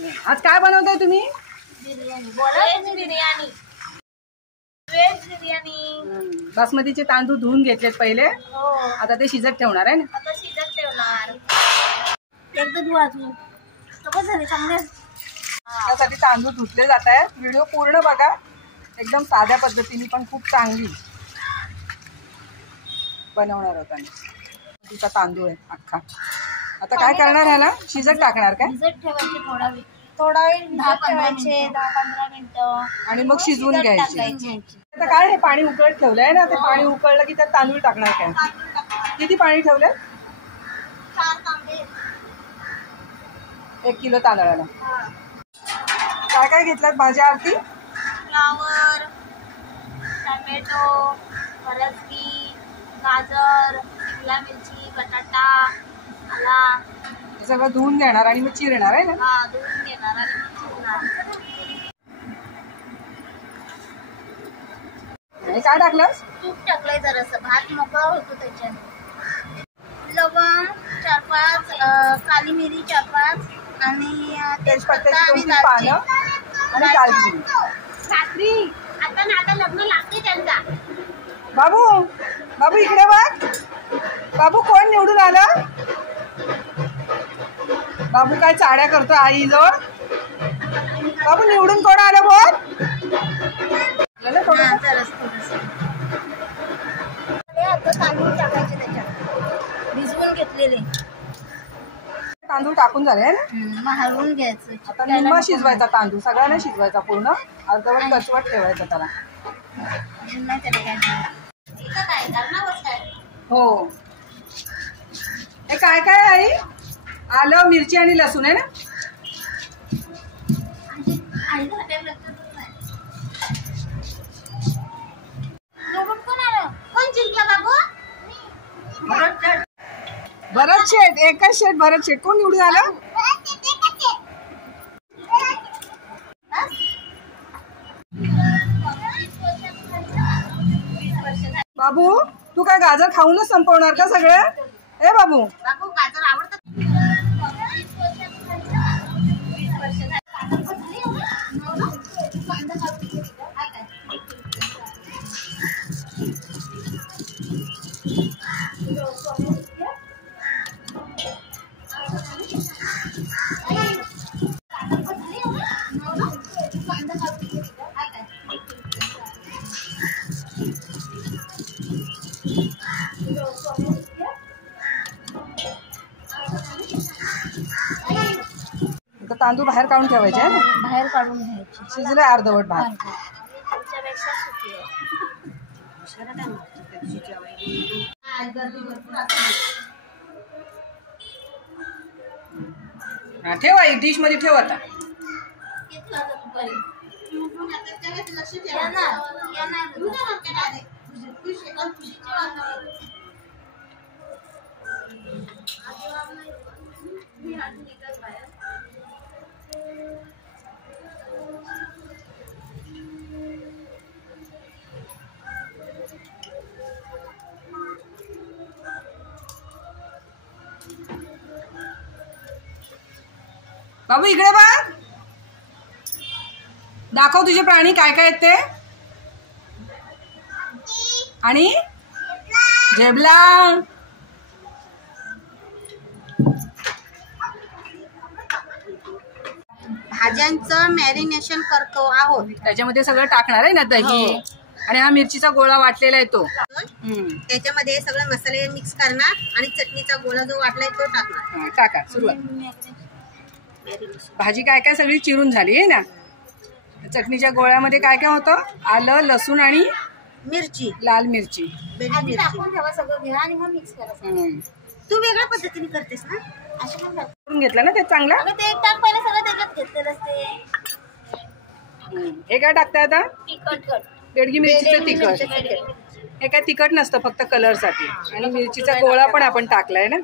आज काय बनवताय तुम्ही? बिर्याणी. बोला तुम्ही. बिर्याणी, व्हेज बिर्याणी. बासमतीचे तांदूळ धुवून घेतलेत पहिले. हो, आता ते शिजत ठेवणार आहे ना. आता शिजत ठेवणार. एकदा धुवा अजून सगळं झाले चांगले. त्यासाठी तांदूळ धुतले जात आहेत. व्हिडिओ पूर्ण बघा, एकदम साध्या पद्धतीने पण खूप चांगली बनवणार होता. तिचा तांदूळ आहे अख्खा. आता काय करणार ह्याला? शिजत टाकणार काय? शिजत ठेवायचे थोडा वेळ 10-15 मिनिटं आणि मग शिजवून घ्यायचे. आता काय हे पाणी उकळत ठेवलंय ना, ते पाणी उकळलं की त्यात तांदूळ टाकणार काय? किती पाणी ठेवलंय? 4 तांबे. 1 किलो तांदळाला. काय काय घेतल्यात भाज्या आरती? फ्लावर, टोमॅटो, फरसबी, गाजर, शिमला मिरची, बटाटा, आला. हे सगळं धुवून घेणार आणि मग चिरणार आहे ना. हा, धुवून घेणार आणि मग चिरणार. आणि काय टाकलंस? तूप टाकलंय जरासं, भात मोकळा होतो त्याच्यात. लवंग 4-5, काली मिरी 4-5 आणि तेजपत्त्याची 2-3 पानं आणि दालचिनी. रात्री आता लग्न लागते त्यांचा. बाबू बाबू इकडे बघ. बाबू कोण निवडून आलं? बाबू काय चाड्या करतो आई जवळ. बाबू निवडून कोण आलं बोल? आता तांदूळ टाकायचे त्याच्यात, भिजवून घेतलेले तांदूळ टाकून झाले ना. मग हलवून घ्यायचं. आता निम्मा शिजवायचा तांदूळ, सगळ्यांना शिजवायचा पूर्ण. अर्धवट कचवट ठेवायचं त्याला. हो. हे काय काय आई? आलं, मिरची आणि लसूण आहे ना. भरत शेठ, एकच शेठ भरत शेठ. कोण निवडून आलं? बाबू तू काय गाजर खाऊनच संपवणार का सगळं? ए बाबू, गाजर आवडतं. तांदूळ बाहेर काढून ठेवायचे आहे ना. बाहेर काढून घ्यायचे. शिजले अर्धवट भात. ठेव आई, डिश मध्ये ठेव आता. बाबू इकडे बघ. दाखव तुझे प्राणी काय काय आहेत ते. आणि झेबला. भाज्यांचं मॅरिनेशन करतो आहोत. त्याच्यामध्ये सगळं टाकणार आहे ना, दही आणि हा मिरचीचा गोळा वाटलेला आहे तो. त्याच्यामध्ये सगळे मसाले मिक्स करणार आणि चटणीचा गोळा जो वाटलाय तो टाकणार. टाका सुरुवात. भाजी काय काय सगळी चिरून झाली आहे ना. चटणीच्या गोळ्यामध्ये काय काय होतं? आलं, लसूण आणि मिरची, लाल मिरची टाकून ठेवा. सगळं घ्या आणि मग मिक्स करा. तू वेगळ्या पद्धतीने करतेस ना. असं पण करून घेतलं ना ते चांगलं. ते एक टाक पहिले सगळं त्याच्यात घेतलेलं असते. हे काय टाकताय आता? तिखट, बेडगी मिरचीचं तिखट. हे काय तिखट नसतं, फक्त कलर साठी. आणि मिरचीचा गोळा पण आपण टाकलाय ना.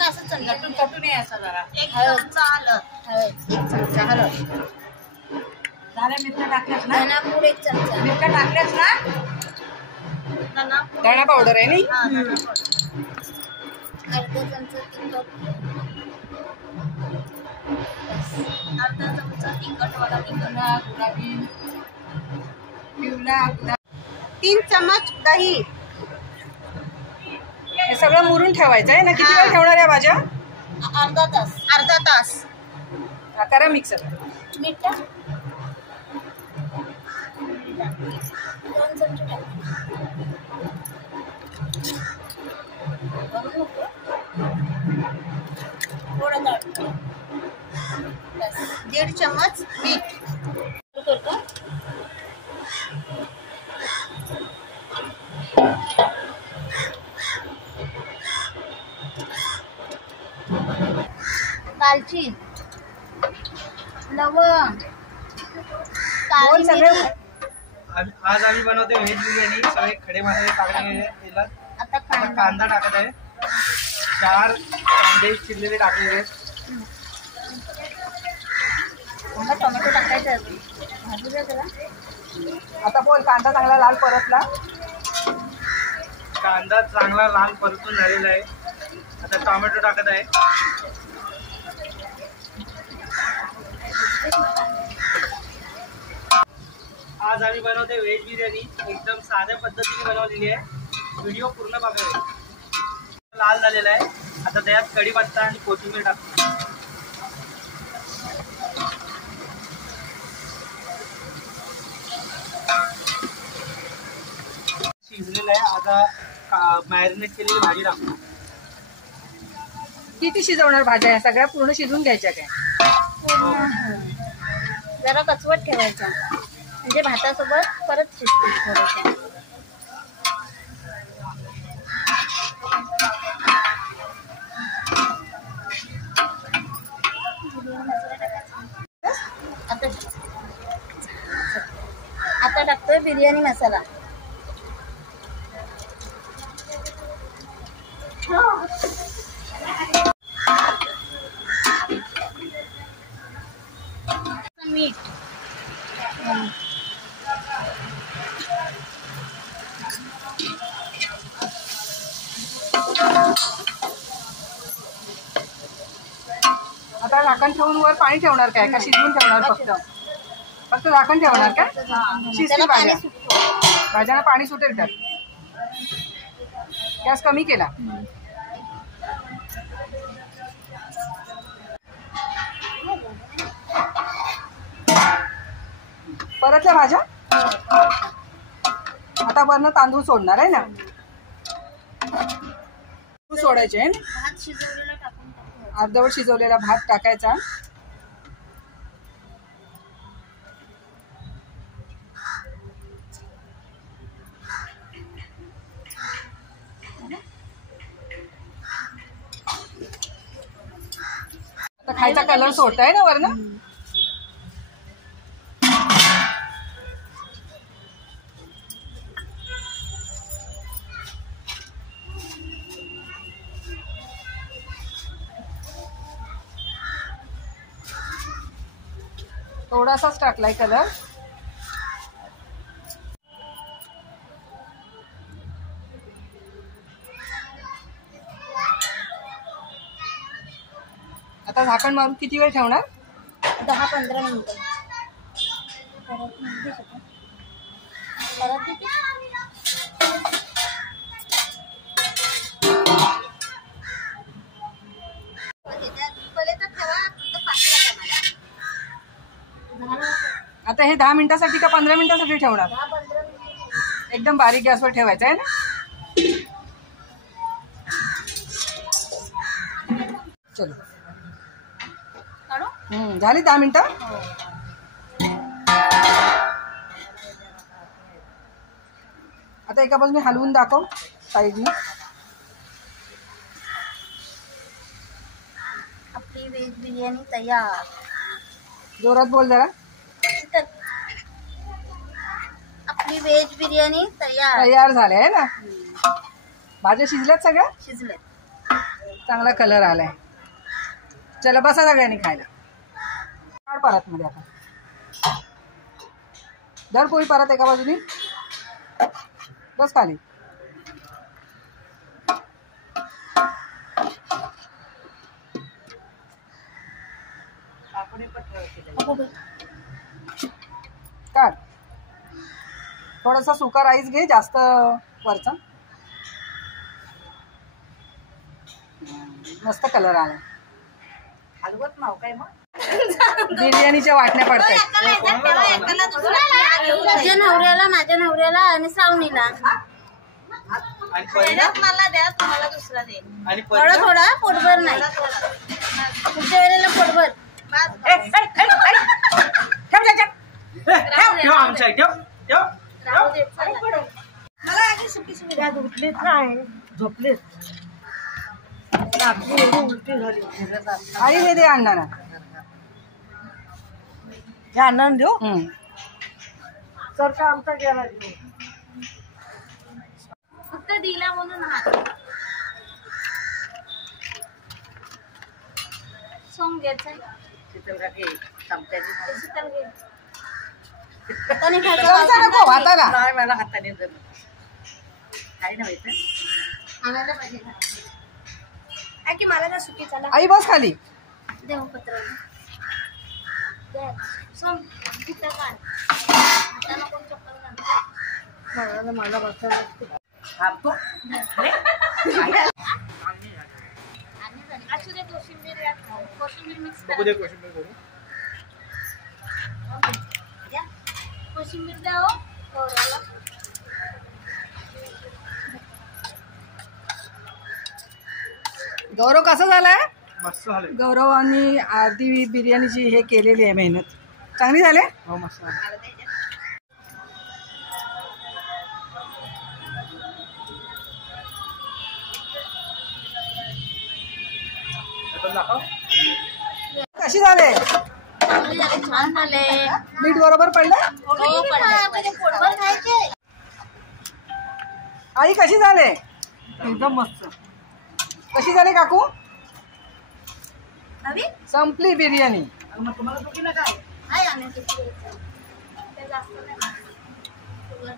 असं चटून यायचा जरा. 1 चमचा हळद, 1 चमचा हळद. मिरच्या टाकल्यास ना. धनापूड 1 चमचा. मिरच्या टाकल्यास ना. धना पावडर आहे नी. अर्धा चमचा तिखट. अर्धा चमचा तिखटवाला पिवळा गुलाबी पिवळा गुलाबी 3 चमच दही. हे सगळं मुरून ठेवायचं आहे ना. किती वेळ ठेवणार या भाज्या? अर्धा तास. करा मिक्सर. मीठ 2 चमचे टाक. थोडं टाक. बस 1.5 चमच मीठ. करतो. दालचीन, लवंग, काली मिरी. आज आम्ही बनवते व्हेज बिर्याणी. सगळे खडे मसाले टाकलेले आहेत तेलात. आता कांदा टाकत आहे. 4 कांदे चिरलेले टाकलेले आहेत. टोमॅटो टाकायचं आहे. भाजूया त्याला. आता बोल. कांदा चांगला लाल परतला. कांदा चांगला लाल परतून झालेला आहे. आता टोमॅटो टाकत आहे. आज आम्ही बनवते व्हेज बिर्याणी. एकदम साध्या पद्धतीने बनवलेली आहे. व्हिडिओ पूर्ण बघावे. लाल झालेला आहे. आता त्यात कढीपत्ता आणि कोथिंबीर टाकतो. शिजलेलं आहे. आता मॅरिनेट केलेली भाजी टाकतो. किती शिजवणार भाज्या? या सगळ्या पूर्ण शिजून घ्यायच्या काय? जरा कचवट ठेवायचा म्हणजे भातासोबत परत शिजते थोडंसं. आता टाकतोय बिर्याणी मसाला. मीठ. आता झाकण ठेवून वर पाणी ठेवणार काय? का शिजवून ठेवणार? फक्त झाकण ठेवणार काय? शिजतील भाज्या. भाज्यांना पाणी सुटेल त्यात. गॅस कमी केला. परतल्या भाज्या. आता वरनं तांदूळ सोडणार आहे ना. सोडायचे आहे ना. भात शिजवलेला टाकून टाकू. अर्धवट शिजवलेला भात टाकायचा. आता खायचा कलर सोडताय ना वरनं. थोडासाच टाकलाय कलर. आता झाकण मारून किती वेळ ठेवणार? 10-15 मिनिटं. परत किती? आता हे 10 मिनिटासाठी का 15 मिनिटासाठी ठेवणार? एकदम बारीक गॅसवर ठेवायचं आहे ना. चलो. झाली 10 मिनिटं. आता एका बाजूने हलवून दाखव साईडने. आपली व्हेज बिर्याणी तयार. जोरात बोल जरा. आपली व्हेज बिर्याणी तयार झाले आहे ना. भाज्या शिजल्यात सगळ्या. शिजले. चांगला कलर आलाय. चला बसा सगळ्यांनी खायला. काढ परत मध्ये. आता दर पोळी परत एका बाजूनी. बस खाली. काढ. थोडासा सुका राईस घे, जास्त वरचा. मस्त कलर आला. हलवत नाव काय मग बिर्याणीच्या वाटण्या पडतायत. माझ्या नवऱ्याला आणि श्रावणीला. आणि पहिला मला द्या, तुम्हाला दुसरा दे. आणि थोडा थोडा, पोटभर नाही. पुढच्या वेळेला पोटभर. ठेव आमच्या ठेव ठेव. मला आधी सुकी सुकी द्या. झोपलेत. आई हे दे अण्णाला. आनंद देऊ सर का आमचा गेला. फक्त दिला म्हणून हात सोंग घ्यायचं. शीतल घे. हाताने खायचं. चमचा नको, हाताला. नाही मला हाताने जर काही नाही माहिती. आणायला पाहिजे की मला ना सुकी चला. आई बस खाली. देव पत्र सोंग किती काढ. हाताला कोण चप्पल घाल. मला बसायला असू दे. कोशिंबीर या. कोशिंबीर मिक्स बघू दे कोशिंबीर करू. द्या. कोशिंबीर द्या हो गौरवला. गौरव कसं झालाय. मस्त झाले. गौरव आणि आधी बिर्याणीची हे केलेली आहे मेहनत. चांगली झाले. हो मस्त झाले. दाखव. कशी झाले. छान झाले. मीठ बरोबर पडलं. हो पडले. पोटभर खायचे. आई कशी झाले. एकदम मस्त. कशी झाली काकू. हवी संपली बिर्याणी. मग तुम्हाला चुकी ना काय आहे. आणि जास्त नाही.